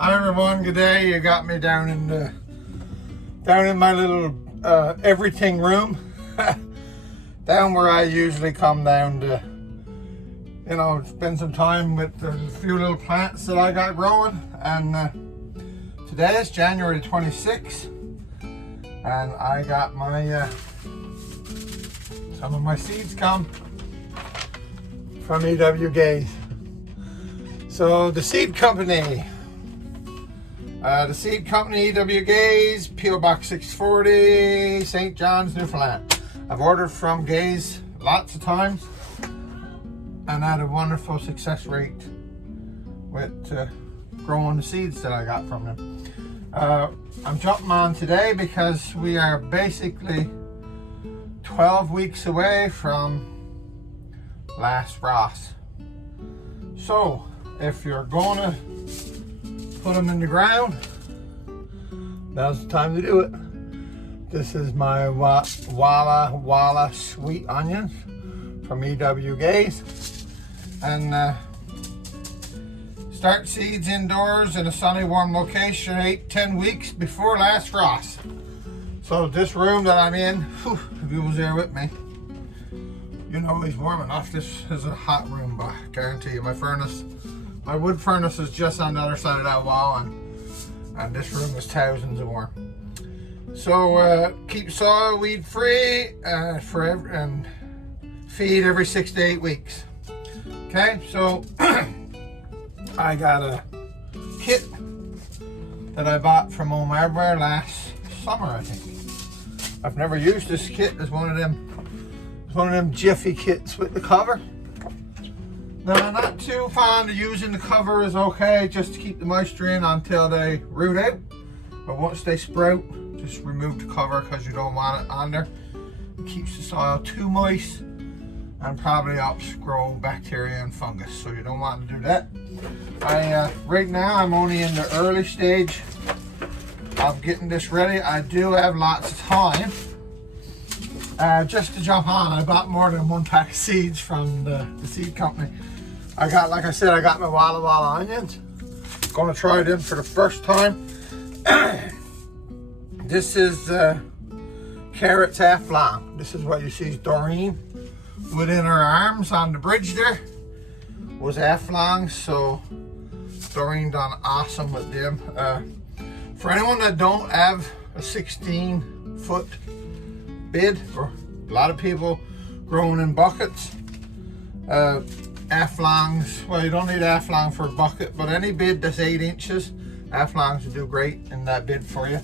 Hi everyone, good day. You got me down in my little everything room, down where I usually come down to, spend some time with a few little plants that I got growing. And today is January 26th, and I got my some of my seeds come from E.W. Gaze. So the seed company. E.W. Gaze, P.O. Box 640, St. John's, Newfoundland. I've ordered from Gaze lots of times and had a wonderful success rate with growing the seeds that I got from them. I'm jumping on today because we are basically 12 weeks away from last frost. So if you're going to put them in the ground, now's the time to do it. This is my Walla sweet onions from E.W. Gaze, and start seeds indoors in a sunny warm location 8-10 weeks before last frost. So this room that I'm in, if you was there with me, you know it's warm enough. This is a hot room, but I guarantee you my wood furnace is just on the other side of that wall, and this room is thousands of warm. So keep soil weed free forever, and feed every 6 to 8 weeks. Okay, so I got a kit that I bought from Home Hardware last summer, I think. I've never used this kit. It's one of them Jiffy kits with the cover. Now, I'm not too fond of using the cover. Is okay just to keep the moisture in until they root out. But once they sprout, just remove the cover because you don't want it on there. It keeps the soil too moist and probably helps grow bacteria and fungus. So you don't want to do that. Right now I'm only in the early stage of getting this ready. I do have lots of time. Just to jump on, I bought more than one pack of seeds from the seed company. I got my Walla onions. Gonna try them for the first time. This is carrots half long. This is what you see is Doreen within her arms on the bridge there. Was half long, so Doreen done awesome with them. For anyone that don't have a 16-foot bed, or a lot of people growing in buckets, half-longs, well, you don't need half-long for a bucket, but any bed that's 8 inches, half-longs will do great in that bed for you.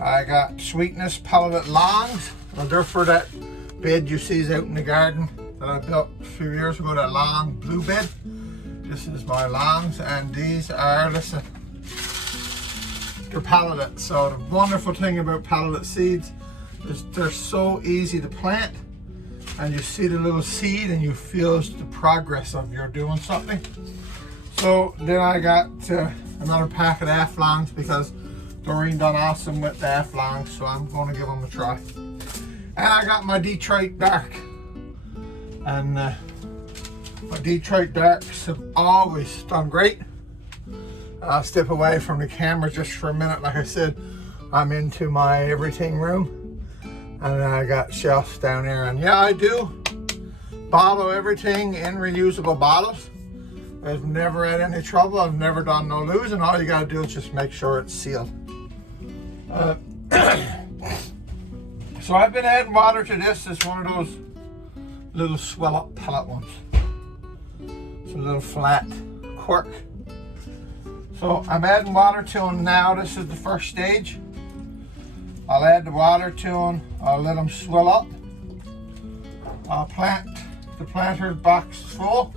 I got Sweetness pelleted longs. Well, they're for that bed you see out in the garden that I built a few years ago, that long blue bed. This is my longs, and these are, listen, they're pelleted. So the wonderful thing about pelleted seeds is they're so easy to plant, and you see the little seed and you feel the progress of you're doing something. So then I got another pack of half-longs because Doreen done awesome with the half-longs, so I'm going to give them a try. And I got my Detroit Dark, and my Detroit Darks have always done great. I'll step away from the camera just for a minute. Like I said, I'm into my everything room. And I got shelves down there, and yeah, I do bottle everything in reusable bottles. I've never had any trouble. I've never done no losing. All you gotta do is just make sure it's sealed. So I've been adding water to this. It's one of those little swell up pellet ones. It's a little flat cork. So I'm adding water to them now. This is the first stage. I'll add the water to them. I'll let them swell up. I'll plant the planter's box full.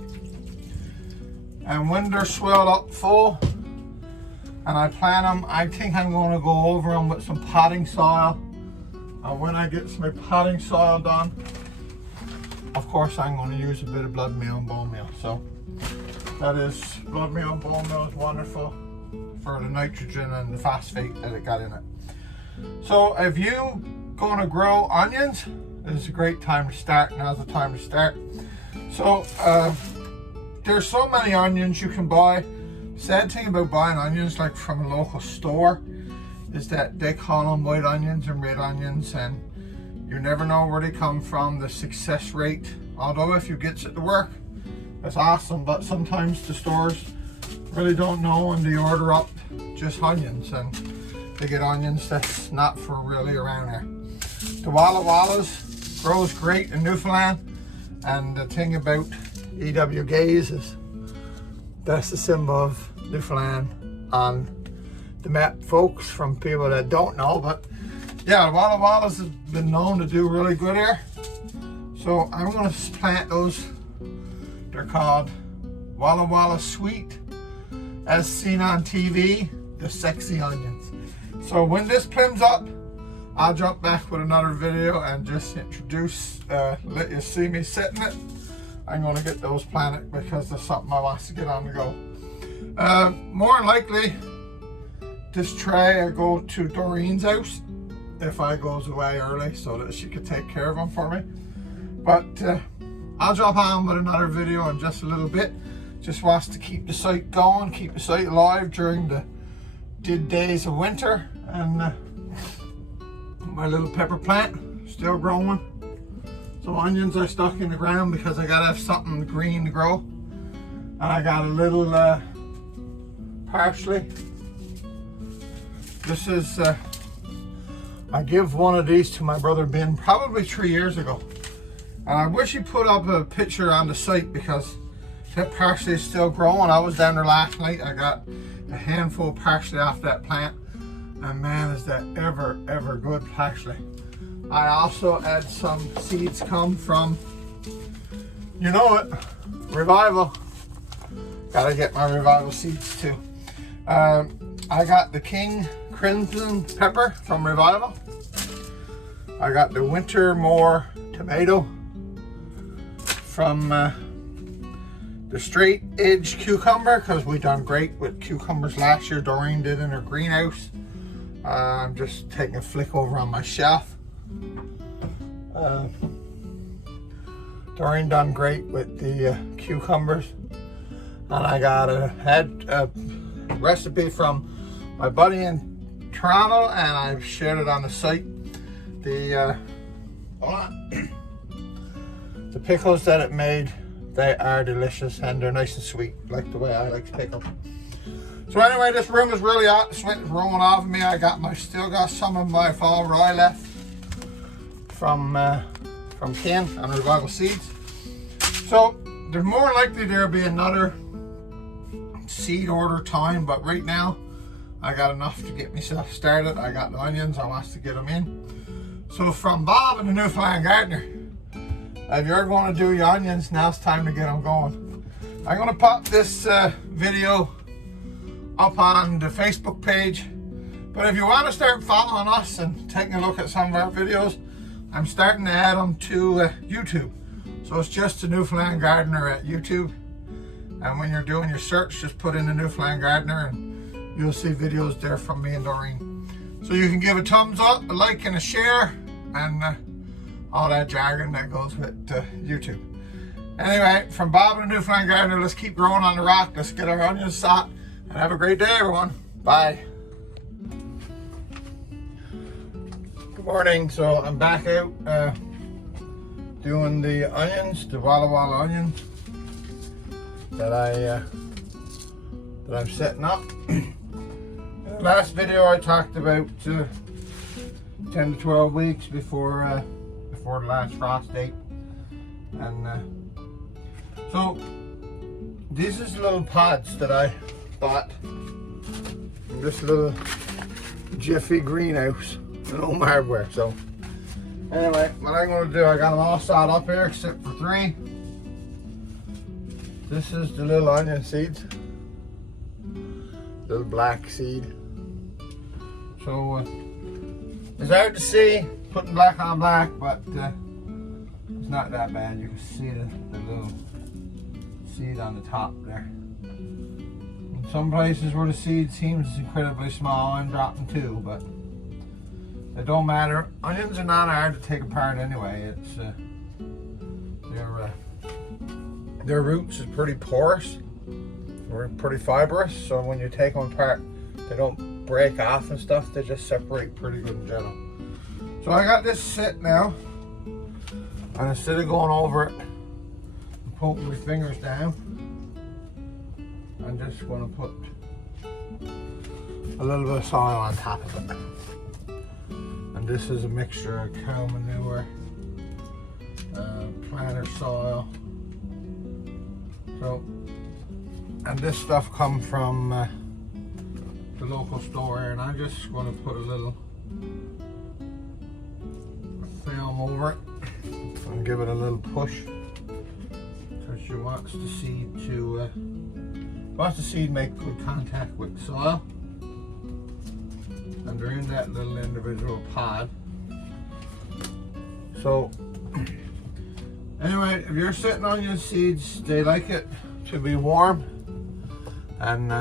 And when they're swelled up full and I plant them, I think I'm going to go over them with some potting soil. And when I get my potting soil done, of course I'm going to use a bit of blood meal and bone meal. So that is, blood meal and bone meal is wonderful for the nitrogen and the phosphate that it got in it. So if you going to grow onions, it's a great time to start. Now's the time to start. So there's so many onions you can buy. Sad thing about buying onions like from a local store is that they call them white onions and red onions, and you never know where they come from, the success rate. Although if you get it to work, that's awesome, but sometimes the stores really don't know and they order up just onions and they get onions that's not for really around here. The Walla Wallas grows great in Newfoundland, and the thing about E.W. Gaze is that's the symbol of Newfoundland on the map, folks, from people that don't know. But yeah, the Walla Wallas has been known to do really good here. So I'm going to plant those. They're called Walla Walla Sweet, as seen on TV, the sexy onions. So when this plims up, I'll jump back with another video and just introduce, let you see me setting it. I'm going to get those planted because there's something I want to get on the go. More than likely, this tray I go to Doreen's house if I goes away early so that she could take care of them for me. But I'll jump on with another video in just a little bit. Just wants to keep the site going, keep the site alive during the dead days of winter. And my little pepper plant still growing. So onions I stuck in the ground because I gotta have something green to grow. And I got a little parsley. This is, I give one of these to my brother Ben probably 3 years ago. And I wish he put up a picture on the site because that parsley is still growing. I was down there last night. I got a handful of parsley off that plant. And man, is that ever good parsley. I also had some seeds come from, you know it, Revival. Gotta get my Revival seeds too. I got the King Crimson Pepper from Revival. I got the Winter More Tomato from the Straight Edge Cucumber, because we done great with cucumbers last year. Doreen did in her greenhouse. I'm just taking a flick over on my shelf. Doreen done great with the cucumbers, and I got had a recipe from my buddy in Toronto, and I shared it on the site. The the pickles that it made, they are delicious and they're nice and sweet, like the way I like to pickle. So anyway, this room is really hot. The sweat is rolling off of me. Still got some of my fall rye left from Ken and Revival Seeds. So there's more likely there'll be another seed order time, but right now I got enough to get myself started. I got the onions, I want to get them in. So from Bob and the Newfoundland Gardener, if you're going to do your onions, now it's time to get them going. I'm going to pop this video up on the Facebook page, but if you want to start following us and taking a look at some of our videos, I'm starting to add them to YouTube. So it's just the Newfoundland Gardener at YouTube, and when you're doing your search, just put in the Newfoundland Gardener and you'll see videos there from me and Doreen. So you can give a thumbs up, a like and a share, and all that jargon that goes with YouTube. Anyway, from Bob and the Newfoundland Gardener, let's keep growing on the rock. Let's get our onions stocked, and have a great day, everyone. Bye. Good morning. So I'm back out doing the onions, the Walla Walla onions that I'm setting up. In the last video I talked about 10 to 12 weeks before the last frost date, and so these is little pods that I bought from this little Jiffy greenhouse in Home Hardware. So anyway, what I'm going to do, I got them all sawed up here except for 3. This is the little onion seeds, little black seed. So it's hard to see putting black on black, but it's not that bad. You can see the little seed on the top there. In some places where the seed seems incredibly small, I'm dropping 2, but it don't matter. Onions are not hard to take apart anyway. It's their roots is pretty porous. They're pretty fibrous, so when you take them apart, they don't break off and stuff. They just separate pretty good in general. So I got this set now, and instead of going over it and poking my fingers down, I'm just going to put a little bit of soil on top of it. And this is a mixture of cow manure, planter soil. So, and this stuff comes from the local store here, and I'm just going to put a little film over it and give it a little push, because she wants the seed to make good contact with the soil. And they're in that little individual pod. So anyway, if you're sitting on your seeds, they like it to be warm, and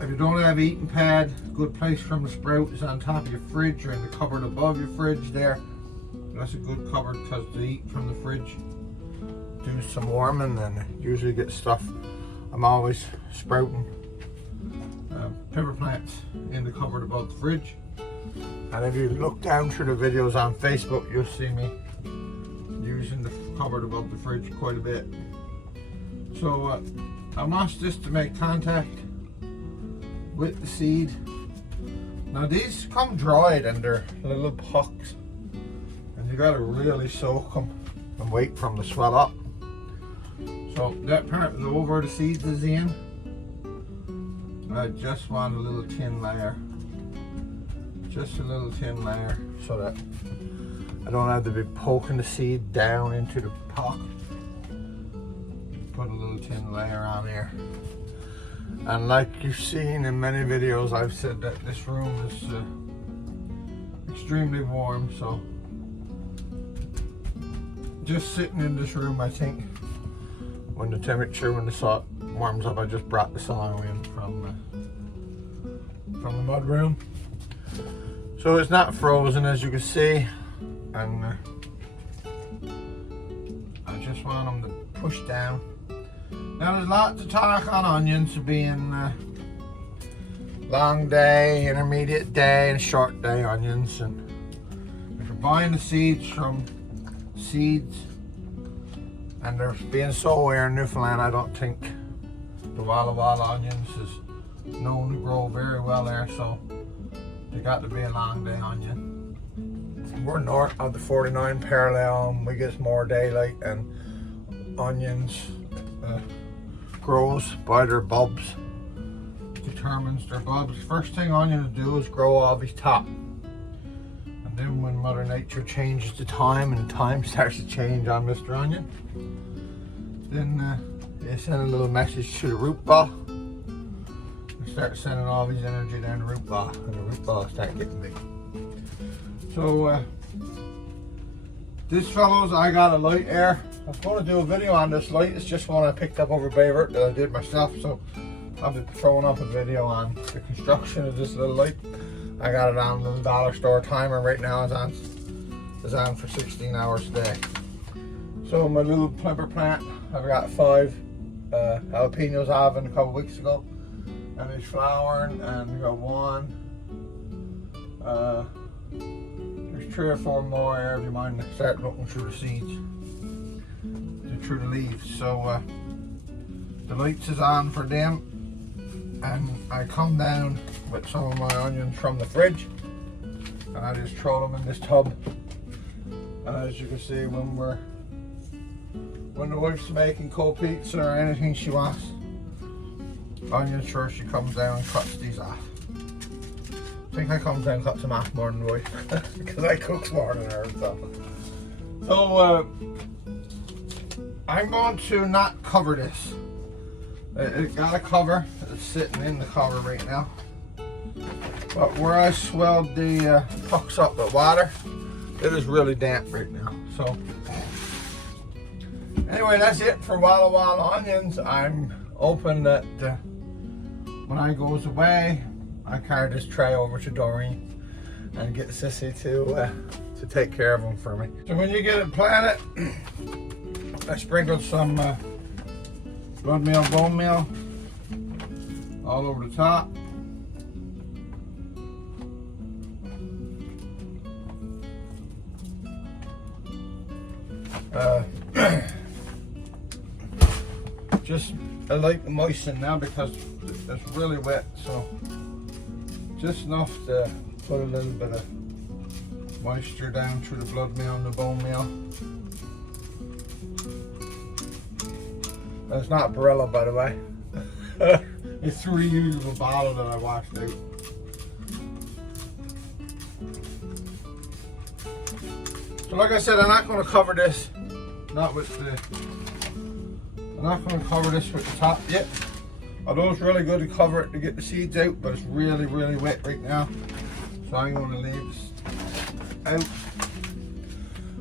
if you don't have eating pad, a good place from the sprout is on top of your fridge or in the cupboard above your fridge there. That's a good cupboard, because the heat from the fridge do some warming, and usually get stuff. I'm always sprouting pepper plants in the cupboard above the fridge. And if you look down through the videos on Facebook, you'll see me using the cupboard above the fridge quite a bit. So I want this to make contact with the seed. Now these come dried and they're little pucks, and you gotta really soak them and wait for them to swell up. So that part is over, the seeds is in. I just want a little thin layer, just a little thin layer, so that I don't have to be poking the seed down into the pot. Put a little thin layer on there. And like you've seen in many videos, I've said that this room is extremely warm, so just sitting in this room, I think when the salt warms up, I just brought the soil in from the mud room, so it's not frozen, as you can see. And I just want them to push down. Now there's lots of talk on onions being long day, intermediate day, and short day onions. And if you're buying the seeds from Seeds, and they're being sold here in Newfoundland, I don't think the Walla Walla onions is known to grow very well there, so they got to be a long day onion. We're north of the 49 parallel, and we get more daylight, and onions grows by their bulbs, determines their bulbs. First thing onions do is grow off his top, and then when Mother Nature changes the time, and the time starts to change on Mr. Onion, then they send a little message to the root ball and start sending all his energy down the root ball, and the root ball start getting big. So this, fellows, I got a light here. I was going to do a video on this light. It's just one I picked up over Bayvert that I did myself, so I'll be throwing up a video on the construction of this little light. I got it on a little dollar store timer right now. It's on for 16 hours a day. So my little pepper plant, I've got 5 jalapenos off a couple weeks ago, and it's flowering, and we got 1. There's 3 or 4 more here if you mind to start looking through the seeds, through the leaves. So the lights is on for them, and I come down with some of my onions from the fridge, and I just throw them in this tub. And as you can see, when the wife's making cold pizza or anything she wants onions, sure, she comes down and cuts these off. I think I come down and cut them off more than the wife because I cook more than her and stuff. So I'm going to not cover this. It got a cover. It's sitting in the cover right now. But where I swelled the pucks up with water, it is really damp right now. So anyway, that's it for Walla Walla onions. I'm hoping that when I goes away, I carry this tray over to Doreen and get Sissy to take care of them for me. So when you get it planted, I sprinkled some blood meal, bone meal, all over the top. Just I like to moisten now because it's really wet, so just enough to put a little bit of moisture down through the blood meal and the bone meal. It's not Barilla, by the way. It's a reusable bottle that I washed out. So like I said, I'm not going to cover this, I'm not going to cover this with the top yet. Although it's really good to cover it to get the seeds out, but it's really, really wet right now. So I'm going to leave this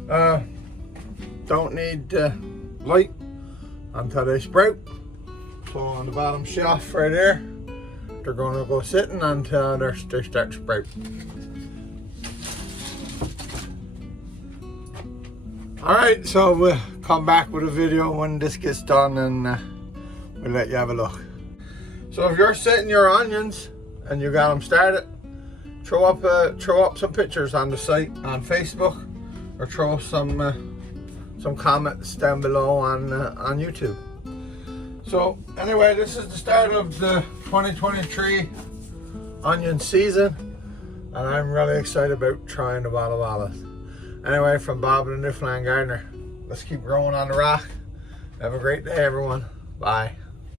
out. Don't need light until they sprout. So on the bottom shelf right there, they're going to go sitting until they start sprouting. Alright, so we'll come back with a video when this gets done, and we'll let you have a look. So if you're setting your onions and you got them started, throw up some pictures on the site on Facebook, or throw some comments down below on YouTube. So anyway, this is the start of the 2023 onion season, and I'm really excited about trying the Walla Wallas. Anyway, from Bob the Newfoundland Gardener, let's keep growing on the rock. Have a great day, everyone. Bye.